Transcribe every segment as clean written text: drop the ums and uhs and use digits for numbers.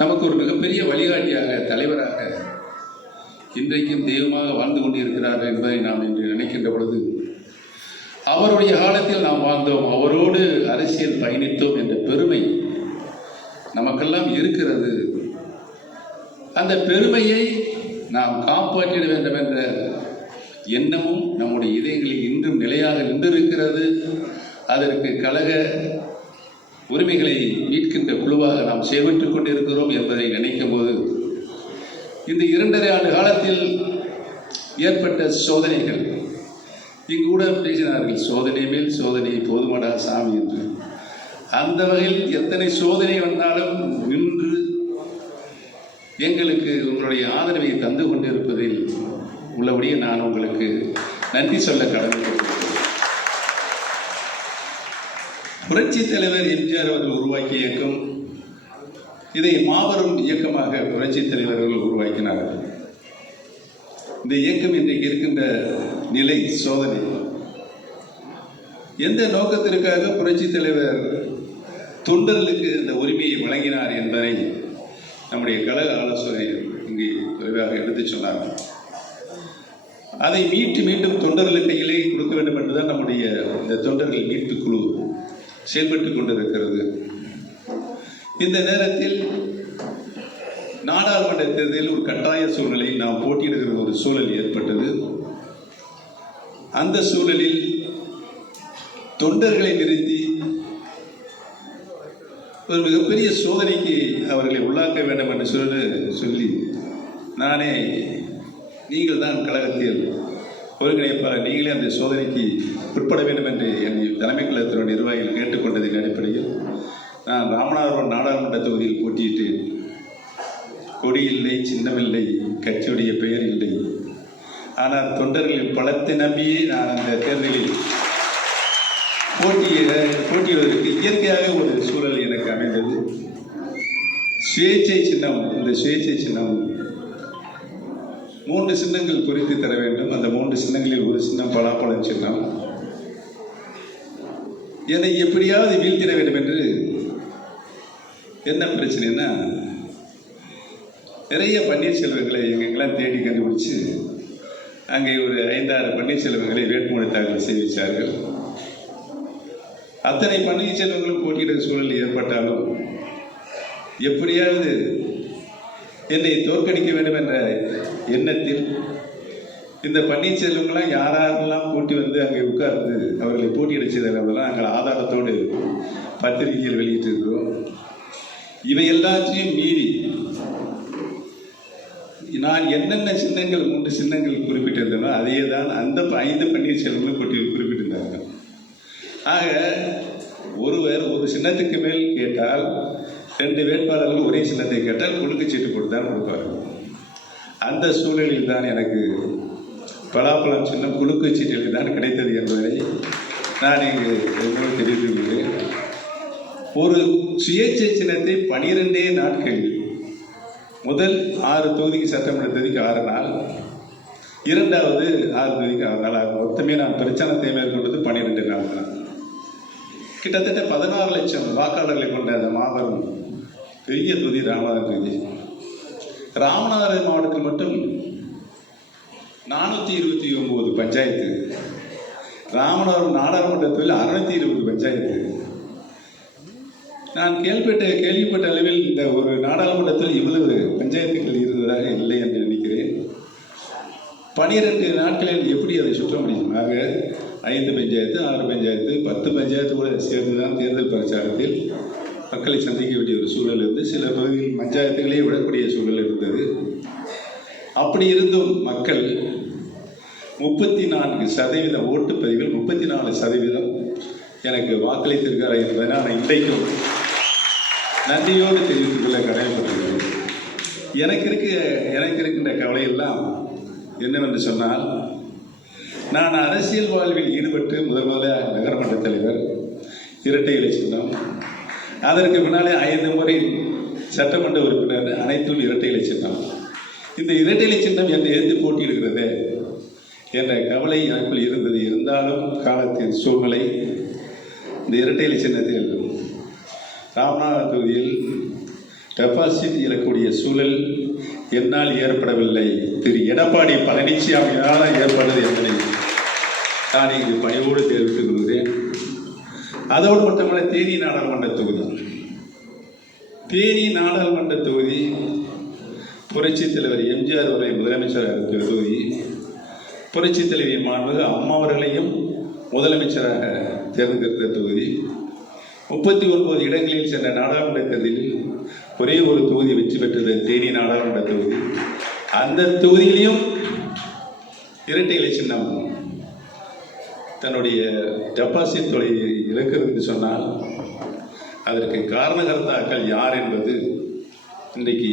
நமக்கு ஒரு மிகப்பெரிய வழிகாட்டியாக, தலைவராக இன்றைக்கும் தெய்வமாக வாழ்ந்து கொண்டிருக்கிறார் என்பதை நாம் இன்று நினைக்கின்ற பொழுது, அவருடைய காலத்தில் நாம் வாழ்ந்தோம், அவரோடு அரசியல் பயணித்தோம் என்ற பெருமை நமக்கெல்லாம் இருக்கிறது. அந்த பெருமையை நாம் காப்பாற்றிட வேண்டும் என்ற எண்ணமும் நம்முடைய இதயங்களில் இன்றும் நிலையாக நின்றிருக்கிறது. அதற்கு கழக உரிமைகளை மீட்கின்ற குழுவாக நாம் செயல்பட்டுக் கொண்டிருக்கிறோம் என்பதை நினைக்கும் போது, இந்த 2.5 ஆண்டு காலத்தில் ஏற்பட்ட சோதனைகள், இங்கு கூட பேசினார்கள், சோதனை மேல் சோதனை போதுமாடா சாமி என்று. அந்த வகையில் எத்தனை சோதனை வந்தாலும் நின்று எங்களுக்கு உங்களுடைய ஆதரவை தந்து கொண்டிருப்பதில் உள்ளபடியே நான் உங்களுக்கு நன்றி சொல்ல கடமைப்பட்டிருக்கிறேன். புரட்சி தலைவர் எம்ஜிஆர் அவர்கள் உருவாக்கிய இயக்கம், இதை மாபெரும் இயக்கமாக புரட்சி தலைவர்கள் உருவாக்கினார்கள். இந்த இயக்கம் இன்றைக்கு இருக்கின்ற நிலை சோதனை. எந்த நோக்கத்திற்காக புரட்சி தலைவர் தொண்டர்களுக்கு இந்த உரிமையை வழங்கினார் என்பதை நம்முடைய கழக ஆலோசகர் இங்கே விரைவாக எடுத்துச் சொன்னார்கள். அதை மீண்டும் தொண்டர்களுக்கு கையிலே கொடுக்க வேண்டும் என்றுதான் நம்முடைய இந்த தொண்டர்கள் மீட்பு குழு செயல்பட்டுக் கொண்டிருக்கிறது. இந்த நேரத்தில் நாடாளுமன்ற தேர்தலில் ஒரு கட்டாய சூழ்நிலை, நாம் போட்டியிடுகிற ஒரு சூழல் ஏற்பட்டது. அந்த சூழலில் தொண்டர்களை நிறுத்தி ஒரு மிகப்பெரிய சோதனைக்கு அவர்களை உள்ளாக்க வேண்டும் என்று சொல்லி நானே, நீங்கள் தான் கழகத்தில் ஒருங்கிணைப்பாளர், நீங்களே அந்த சோதனைக்கு உட்பட வேண்டும் என்று என்னை தலைமை கழகத்தினுடைய நிர்வாகிகள் கேட்டுக்கொண்டதின் அடிப்படையில் நான் ராமநாதபுரம் நாடாளுமன்ற தொகுதியில் போட்டியிட்டேன். கொடி இல்லை, சின்னமில்லை, கட்சியுடைய பெயர் இல்லை. ஆனால் தொண்டர்களின் பலத்தை நம்பியே நான் அந்த தேர்தலில் போட்டியிடுவதற்கு இயற்கையாக ஒரு சூழல் எனக்கு அமைந்தது. சுயேட்சை சின்னம், இந்த சுயேட்சை சின்னம் 3 சின்னங்கள் குறித்து தர வேண்டும். அந்த 3 சின்னங்களில் ஒரு சின்னம் பலாப்பழம் சின்னம். என்னை எப்படியாவது வீழ்த்திட வேண்டும் என்று. என்ன பிரச்சனைன்னா, நிறைய பன்னீர்செல்வங்களை எங்கெங்கெல்லாம் தேடி கண்டுபிடிச்சு அங்கே ஒரு 5-6 பன்னீர்செல்வங்களை வேட்புமனு தாக்கல் செய்வித்தார்கள். அத்தனை பன்னீர்செல்வங்களும் போட்டியிட சூழல் ஏற்பட்டாலும் எப்படியாவது என்னை தோற்கடிக்க வேண்டும் என்ற எண்ணத்தில் இந்த பன்னீர்செல்வங்களாம் யாரெல்லாம் கூட்டி வந்து அங்கே உட்கார்ந்து அவர்களை போட்டியிட செய்தவர்களெல்லாம் நாங்கள் ஆதாரத்தோடு பத்திரிகையில் வெளியிட்டிருக்கிறோம். இவை எல்லாத்தையும் மீறி நான் என்னென்ன சின்னங்கள் 3 சின்னங்கள் குறிப்பிட்டிருந்தனோ அதே தான் அந்த 5 பன்னீர்செல்வங்களும் குறிப்பிட்டிருந்தார்கள். ஆக ஒருவர் ஒரு சின்னத்துக்கு மேல் கேட்டால் 2 வேட்பாளர்கள் ஒரே சின்னத்தை கேட்டால் குலுக்குச்சீட்டு போட்டு தான் கொடுப்பார்கள். அந்த சூழலில் தான் எனக்கு பலாப்பழம் சின்னம் குலுக்குச்சீட்டில் தான் கிடைத்தது என்பதை நான் இங்கு தெரிவித்துள்ளேன். ஒரு சுயேட்சை சின்னத்தை 12 நாட்களில், முதல் 6 தொகுதிக்கு சட்டமன்ற தொகுதிக்கு 6 நாள், 2வது 6 தொகுதிக்கு 6 நாள், மொத்தமே நான் பிரச்சாரத்தை மேற்கொண்டது 12 நாள் தான். கிட்டத்தட்ட 16 லட்சம் வாக்காளர்களை கொண்ட அந்த மாபெரும் பெரிய தொகுதி ராமநாதபுரம் தொகுதி. ராமநாதபுரம் மாவட்டத்தில் மட்டும் 429 பஞ்சாயத்து, ராமநாதபுரம் நாடாளுமன்றத்தில் 620 பஞ்சாயத்து. நான் கேள்விப்பட்ட அளவில் இந்த ஒரு நாடாளுமன்றத்தில் இவ்வளவு பஞ்சாயத்துகள் இருந்ததாக இல்லை என்று நினைக்கிறேன். 12 நாட்களில் எப்படி அதை சுற்ற முடியும்? ஆக 5 பஞ்சாயத்து, 6 பஞ்சாயத்து, 10 பஞ்சாயத்து கூட சேர்ந்துதான் தேர்தல் பிரச்சாரத்தில் மக்களை சந்திக்க வேண்டிய ஒரு சூழல் இருந்து, சில பகுதியில் பஞ்சாயத்துகளே விடக்கூடிய சூழல் இருந்தது. அப்படி இருந்தும் மக்கள் 34% ஓட்டுப்பதிவில் 34% எனக்கு வாக்களித்திருக்கிறார் என்பதை நான் இன்றைக்கும் நன்றியோடு தெரிவித்துக் கொள்ள கடமைப்பட்டிருக்கிறேன். எனக்கு இருக்கின்ற கவலையெல்லாம் என்னவென்று சொன்னால், நான் அரசியல் வாழ்வில் ஈடுபட்டு முதல்ல நகரமன்ற தலைவர், இரட்டை இலை சின்னம், அதற்கு பின்னாலே 5 முறை சட்டமன்ற உறுப்பினர், அனைத்தும் இரட்டை இலை சின்னம். இந்த இரட்டை இலை சின்னம் என்னை எதிர்த்து போட்டியிடுகிறது என்ற கவலை எனக்குள் இருந்தது. இருந்தாலும் காலத்தின் சூழ்நிலை இந்த இரட்டை இலை சின்னத்தில் ராமநாதபுரம் தொகுதியில் டெபாசிட் இழக்கக்கூடிய சூழல் என்னால் ஏற்படவில்லை, திரு எடப்பாடி பழனிசாமியால் ஏற்பட்டது என்பதை நான் இங்கு பணிவோடு தெரிவித்துக் கொள்கிறேன். அதோடு மட்டுமல்ல, தேனி நாடாளுமன்ற தொகுதி புரட்சித் தலைவர் எம்ஜிஆர் அவர்களை முதலமைச்சராக இருக்கிற தொகுதி, புரட்சித் தலைவி மாண்புமிகு அம்மா அவர்களையும் முதலமைச்சராக தேர்ந்தெடுத்த தொகுதி. 39 இடங்களில் சென்ற நாடாளுமன்ற தேர்தலில் ஒரே ஒரு தொகுதி வெற்றி பெற்றது தேனி நாடாளுமன்ற தொகுதி. அந்த தொகுதியிலையும் இரட்டை இலை சின்னம் தன்னுடைய டெபாசிட் தொகையை இழக்கிறது என்று சொன்னால் அதற்கு காரணகர்த்தாக்கள் யார் என்பது இன்றைக்கு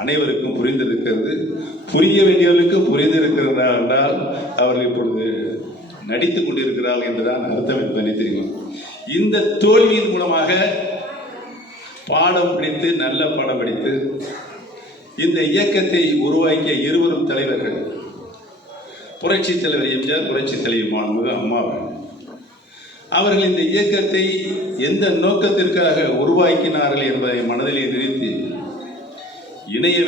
அனைவருக்கும் புரிந்திருக்கிறது. புரிய வேண்டியவர்களுக்கு புரிந்திருக்கிறதா என்றால் அவர்கள் இப்பொழுது நடித்துக் கொண்டிருக்கிறார்கள் என்றுதான் அர்த்தம் என்பதை தெரியும். இந்த தோல்வியின் மூலமாக பாடம் படித்து, நல்ல பாடம் படித்து இந்த இயக்கத்தை உருவாக்கிய இருவரும் தலைவர்கள், புரட்சி தலைவர் எம்ஜிஆர், புரட்சி தலைவி மாண்புமிகு அம்மா அவர்கள் இந்த இயக்கத்தை எந்த நோக்கத்திற்காக உருவாக்கினார்கள் என்பதை மனதிலே நிறுத்தி இணைய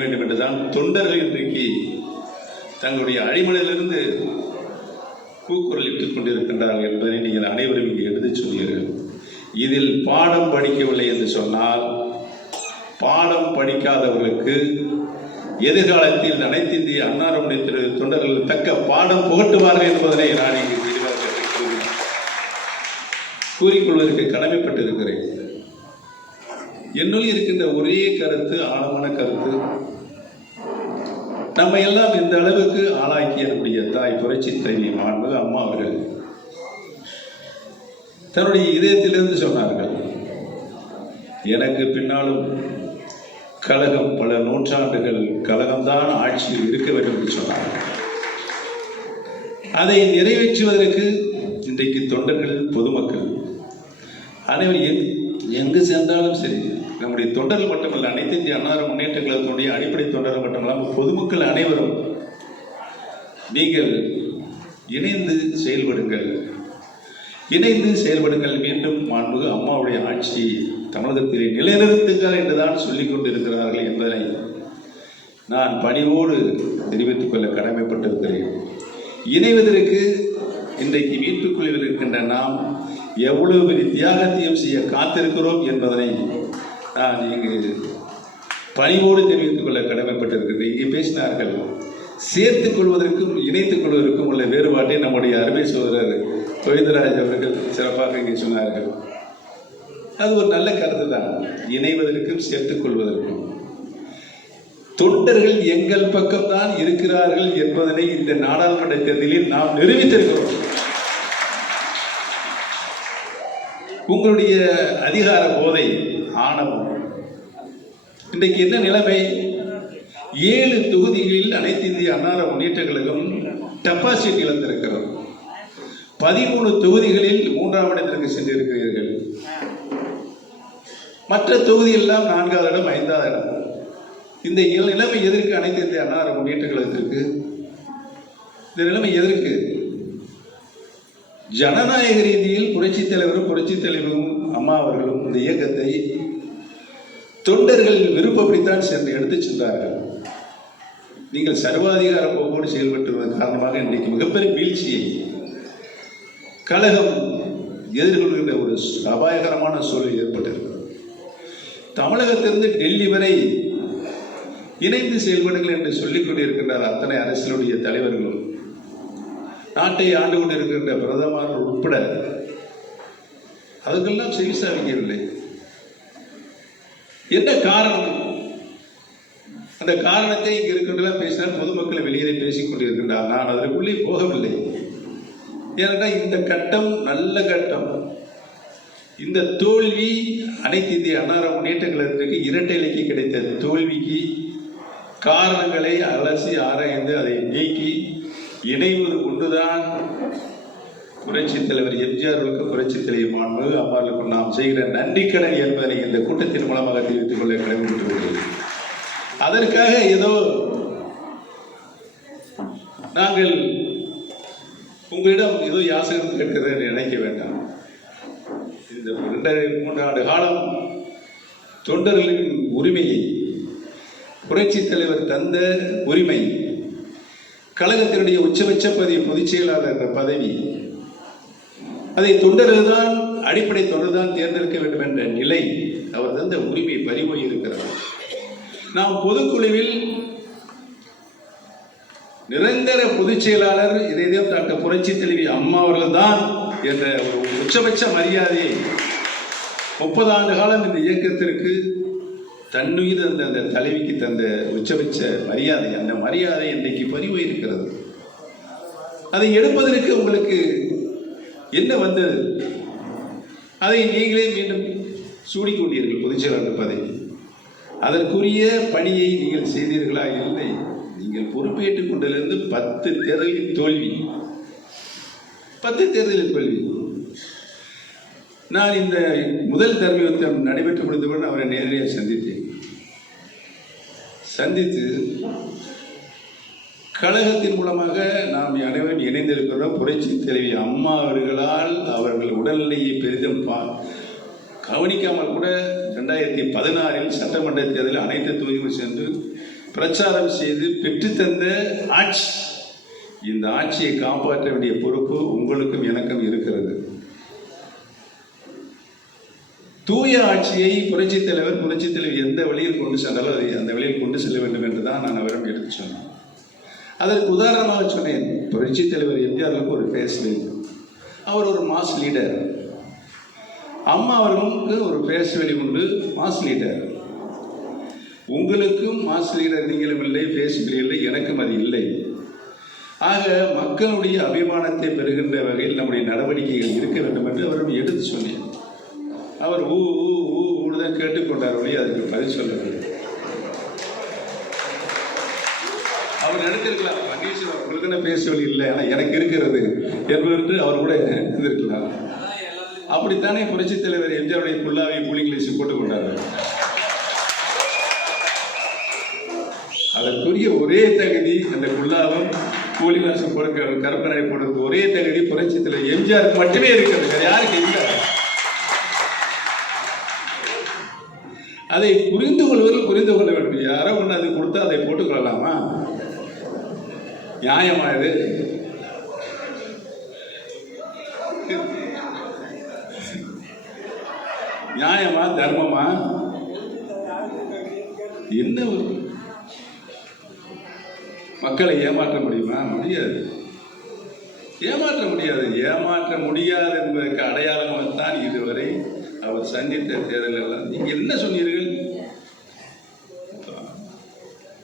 வேண்டும் என்றுதான் தொண்டர்கள் இன்றைக்கு தங்களுடைய அடிமனையிலிருந்து கூக்குரல் இட்டுக் கொண்டிருக்கின்றார்கள் என்பதை நீங்கள் அனைவரும் இங்கே எடுத்துச் சொன்னீர்கள். இதில் பாடம் படிக்கவில்லை என்று சொன்னால் பாடம் படிக்காதவர்களுக்கு எதிர்காலத்தில் அனைத்து இந்திய அன்னாரமுடைய தொண்டர்கள் தக்க பாடம் புகட்டுவார்கள் என்பதனை நான் இங்கு தெளிவாக கூறிக்கொள்வதற்கு கடமைப்பட்டிருக்கிறேன். என்னுள் இருக்கின்ற ஒரே கருத்து, ஆழமான கருத்து, நம்ம எல்லாம் இந்த அளவுக்கு ஆளாக்கிய நம்முடைய தாய் புரட்சி தலைவி மாண்புமிகு அம்மா அவர்கள் தன்னுடைய இதயத்திலிருந்து சொன்னார்கள், எனக்கு பின்னாலும் கழகம் பல நூற்றாண்டுகள் கழகம்தான் ஆட்சியில் இருக்க வேண்டும் என்று சொன்னார்கள். அதை நிறைவேற்றுவதற்கு இன்றைக்கு தொண்டர்கள், பொதுமக்கள் அனைவரும் எங்கு சென்றாலும் சரி, நம்முடைய தொண்டர்கள் மட்டுமல்ல, அனைத்து இந்திய அன்னார முன்னேற்ற கழகத்தினுடைய அடிப்படை தொண்டர்கள் மட்டுமல்ல, பொதுமக்கள் அனைவரும் நீங்கள் இணைந்து செயல்படுங்கள், மீண்டும் மாண்புமிகு அம்மாவுடைய ஆட்சி தமிழகத்திலே நிலைநிறுத்துங்கள் என்றுதான் சொல்லிக் கொண்டிருக்கிறார்கள் என்பதை நான் பணிவோடு தெரிவித்துக் கொள்ள கடமைப்பட்டிருக்கிறேன். இணைவதற்கு இன்றைக்கு மீட்புக்குழுவில் இருக்கின்ற நாம் எவ்வளவு பெரிய தியாகத்தையும் செய்ய காத்திருக்கிறோம் என்பதனை நான் இங்கு பணிவோடு தெரிவித்துக் கொள்ள கடமைப்பட்டிருக்கிறேன். இங்கே பேசினார்கள், சேர்த்துக் கொள்வதற்கும் இணைத்துக் கொள்வதற்கும் உள்ள வேறுபாட்டை நம்முடைய அருமை சகோதரர் கோவிந்தராஜ் அவர்கள் சிறப்பாக இங்கே சொன்னார்கள். அது ஒரு நல்ல கருத்து தான். இணைவதற்கும் சேர்த்துக் கொள்வதற்கும் தொண்டர்கள் எங்கள் பக்கம்தான் இருக்கிறார்கள் என்பதனை இந்த நாடாளுமன்ற தேர்தலில் நாம் நிரூபித்திருக்கிறோம். உங்களுடைய அதிகார போதை, ஆணவம், இன்றைக்கு என்ன நிலைமை? 7 தொகுதிகளில் அனைத்து இந்திய அன்னார முன்னேற்ற கழகம் டெபாசிட் இழந்திருக்கிறது. 13 தொகுதிகளில் 3ஆம் இடத்திற்கு சென்றிருக்கிறீர்கள். மற்ற தொகுதியெல்லாம் 4வது இடம், 5வது இடம். இந்த நிலைமை எதற்கு? அனைத்து இந்திய அன்னார முன்னேற்ற கழகத்திற்கு இந்த நிலைமை எதற்கு? ஜனநாயக ரீதியில் புரட்சி தலைவரும் புரட்சி தலைவரும் அம்மா அவர்களும் இந்த இயக்கத்தை தொண்டர்கள் விருப்பப்படித்தான் சென்று எடுத்து சென்றார்கள். நீங்கள் சர்வாதிகார போக்கோடு செயல்பட்டுவதன் காரணமாக இன்றைக்கு மிகப்பெரிய வீழ்ச்சியை கழகம் எதிர்கொள்கின்ற ஒரு அபாயகரமான சூழல் ஏற்பட்டிருக்கிறது. தமிழகத்திலிருந்து டெல்லி வரை இணைந்து செயல்படுங்கள் என்று சொல்லிக் கொண்டிருக்கின்றார் அத்தனை அரசியலுடைய தலைவர்களும், நாட்டை ஆண்டு கொண்டிருக்கின்ற பிரதமர் உட்பட. அதுக்கெல்லாம் செவிசாவிக்கவில்லை. என்ன காரணம்? அந்த காரணத்தை இங்கு இருக்கின்ற பேசினால் பொதுமக்களை வெளியே பேசிக் கொண்டிருக்கின்றார். நான் அதற்குள்ளே போகவில்லை. ஏனென்றால் இந்த கட்டம் நல்ல கட்டம். இந்த தோல்வி அனைத்து இந்திய அன்னார முன்னேற்ற கழகத்திற்கு இரட்டை இலைக்கு கிடைத்த தோல்விக்கு காரணங்களை அலசி ஆராய்ந்து அதை நீக்கி இணைவது கொண்டுதான் புரட்சி தலைவர் எம்ஜிஆர்களுக்கு, புரட்சி தலைவர் மாண்புமிகு அம்மாவுக்கு நாம் செய்கிற நன்றிக்கடன் என்பதை இந்த கூட்டத்தின் மூலமாக தெரிவித்துக் கொள்ள கடமைப்பட்டுள்ளது. அதற்காக ஏதோ நாங்கள் உங்களிடம் ஏதோ யாசகம் கேட்கிறது நினைக்க வேண்டாம். இந்த 2-3 ஆண்டு காலம் தொண்டர்களின் உரிமையை, புரட்சித் தலைவர் தந்த உரிமை, கழகத்தினுடைய உச்சபட்ச பதவி பொதுச் செயலாளர் என்ற பதவி, அதை தொண்டர்கள் தான், அடிப்படை தொண்டர் தான் தேர்ந்தெடுக்க வேண்டும் என்ற நிலை, அவர் தந்த உரிமை பறிபோய் இருக்கிறது. நாம் பொதுக்குழுவில் நிரந்தர பொதுச் செயலாளர் இதையும் டாக்டர் புரட்சி தலைவி அம்மா அவர்கள் தான் என்ற ஒரு உச்சபட்ச மரியாதையை 30 ஆண்டு காலம் இந்த இயக்கத்திற்கு தன்னுயிர் அந்த தலைவிக்கு தந்த உச்சபட்ச மரியாதை, அந்த மரியாதை இன்றைக்கு பறிபோய் இருக்கிறது. அதை எடுப்பதற்கு உங்களுக்கு என்ன வந்தது? அதை நீங்களே மீண்டும் சூடிக்கொண்டீர்கள் பொதுச் செயலாளர் பதவி. அதற்குரிய பணியை நீங்கள் செய்தீர்களா? இல்லை. நீங்கள் பொறுப்பேற்றுக் கொண்டதிலிருந்து 10 தேர்தலில் தோல்வி, 10 தேர்தலில் தோல்வி. நான் இந்த முதல் தர்மயுத்தம் நடைபெற்று முடிந்தவுடன் அவரை நேரடியாக சந்தித்து கழகத்தின் மூலமாக நாம் அனைவரும் இணைந்திருக்கிறோம். புரட்சி தலைவி அம்மா அவர்களால் அவர்கள் உடல்நிலையை பெரிதும் கவனிக்காமல் கூட 2016 சட்டமன்ற தேர்தலில் அனைத்து தொகுதிகளும் சென்று பிரச்சாரம் செய்து பெற்றுத்தந்த ஆட்சி. இந்த ஆட்சியை காப்பாற்ற வேண்டிய பொறுப்பு உங்களுக்கும் எனக்கும் இருக்கிறது. தூய ஆட்சியை புரட்சி தலைவர் எந்த வழியில் கொண்டு சென்றாலும் அதை அந்த வழியில் கொண்டு செல்ல வேண்டும் என்றுதான் நான் அவரிடம் எடுத்து சொன்னேன். அதற்கு உதாரணமாக சொன்னேன். புரட்சி தலைவர் எம்ஜிஆருக்கு ஒரு ஃபேஸ் வேல்யூ, அவர் ஒரு மாஸ் லீடர். அம்மா அவர்களுக்கு ஒரு ஃபேஸ் வேல்யூ உண்டு, மாஸ் லீடர். உங்களுக்கும் மாஸ் லீடர் நீங்களும் இல்லை, ஃபேஸ் வேல்யூ இல்லை, எனக்கும் அது இல்லை. ஆக மக்களுடைய அபிமானத்தை பெறுகின்ற வகையில் நம்முடைய நடவடிக்கைகள் இருக்க வேண்டும் என்று அவரிடம் எடுத்து சொன்னேன். அவர் ஊதான் கேட்டுக்கொண்டார் வழி, அதுக்கு பதில் சொல்லவில்லை. அவர் நினைத்திருக்கலாம், பன்னீர்செல்வம் உங்களுக்கு என்ன பேச வழி இல்லை, ஆனால் எனக்கு இருக்கிறது என்பதற்கு அவர் கூட இருந்திருக்கலாம். அப்படித்தானே புரட்சி தலைவர் எம்ஜிஆருடைய குல்லாவை கூலிங்கிலீஷ் போட்டுக் கொண்டார்கள். அதற்குரிய ஒரே தகுதி அந்த குல்லாவும் கூலிங்கிலீஷ் போடுற கருப்பனை போடுறதுக்கு ஒரே தகுதி புரட்சி தலைவர் எம்ஜிஆருக்கு மட்டுமே இருக்கிறது, யாருக்கு இல்லை. அதை புரிந்து கொள்வதில் புரிந்து கொள்ள வேண்டும். யாரோ ஒன்று அது கொடுத்தா அதை போட்டுக்கொள்ளலாமா? நியாயமா இது? நியாயமா? தர்மமா? என்ன மக்களை ஏமாற்ற முடியுமா? முடியாது. ஏமாற்ற முடியாது. ஏமாற்ற முடியாது என்பதற்கு அடையாளமாகத்தான் இதுவரை அவர் சந்தித்த தேர்தலெல்லாம். நீங்க என்ன சொன்னீர்கள்?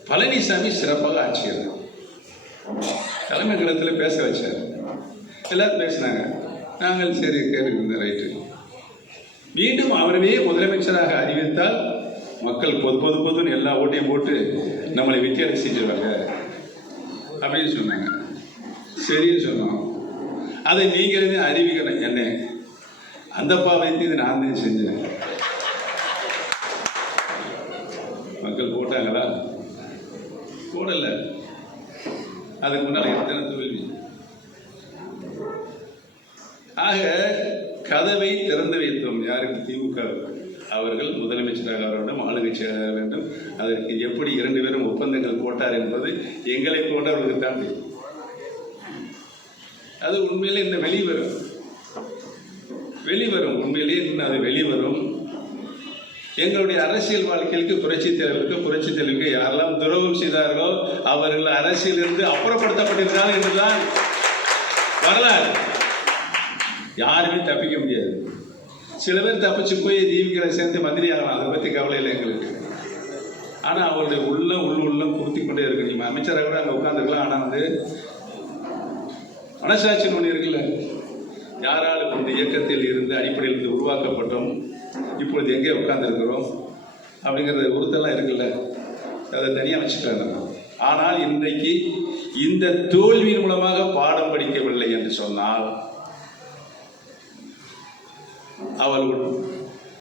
பழனிசாமி சிறப்பாக ஆட்சியர் தலைமை கழகத்தில் பேச வச்சார். எல்லாரும் பேசினாங்க. நாங்கள் சரி கேட்டுக்கிற ரைட்டு. மீண்டும் அவரவே முதலமைச்சராக அறிவித்தால் மக்கள் பொதுன்னு எல்லா ஓட்டையும் போட்டு நம்மளை வெற்றியடை செஞ்சிருவாங்க அப்படின்னு சொன்னாங்க. சரின்னு சொன்னோம். அதை நீங்களே அறிவிக்கணும். என்ன அந்த பாவைக்கு இது நான் தான் செஞ்சேன். மக்கள் போட்டாங்களா? போடல. அதுக்கு முன்னால் எத்தனை தோல்வி. ஆக கதவை திறந்து வைத்தோம். யாருக்கு? திமுக அவர்கள் முதலமைச்சராக வர வேண்டும், ஆளுங்கட்சியாக வேண்டும். அதற்கு எப்படி 2 பேரும் ஒப்பந்தங்கள் போட்டார் என்பது எங்களை போன்றவர்களுக்கு தான் தெரியும். அது உண்மையிலே இந்த வெளிவரும் உண்மையிலேயே இன்னும் அது வெளிவரும். எங்களுடைய அரசியல் வாழ்க்கைக்கு புரட்சி தலைவருக்கு யாரெல்லாம் துரோகம் செய்தார்களோ அவர்கள் அரசியலிருந்து அப்புறப்படுத்தப்பட்டிருக்கிறார்கள் என்றுதான் வரலாறு. யாருமே தப்பிக்க முடியாது. சில பேர் தப்பிச்சு போய் தீவிகளை சேர்ந்து மந்திரி ஆகலாம், அதை பற்றி கவலை இல்லை எங்களுக்கு. ஆனால் அவருடைய உள்ளம் குறுத்தி கொண்டே இருக்கு. நீங்கள் அமைச்சராக கூட அங்கே உட்காந்துருக்கலாம். ஆனால் மனசாட்சின்னு ஒன்று இருக்குல்ல, யாரால் இந்த இயக்கத்தில் இருந்து அடிப்படையில் இருந்து உருவாக்கப்பட்டோம், இப்பொழுது எங்கே உட்கார்ந்துருக்கிறோம் அப்படிங்கிறது உறுத்தெல்லாம் இருக்குல்ல, அதை தனியாக வச்சுக்கலாம். ஆனால் இன்றைக்கு இந்த தோல்வியின் மூலமாக பாடம் படிக்கவில்லை என்று சொன்னால் அவர்கள்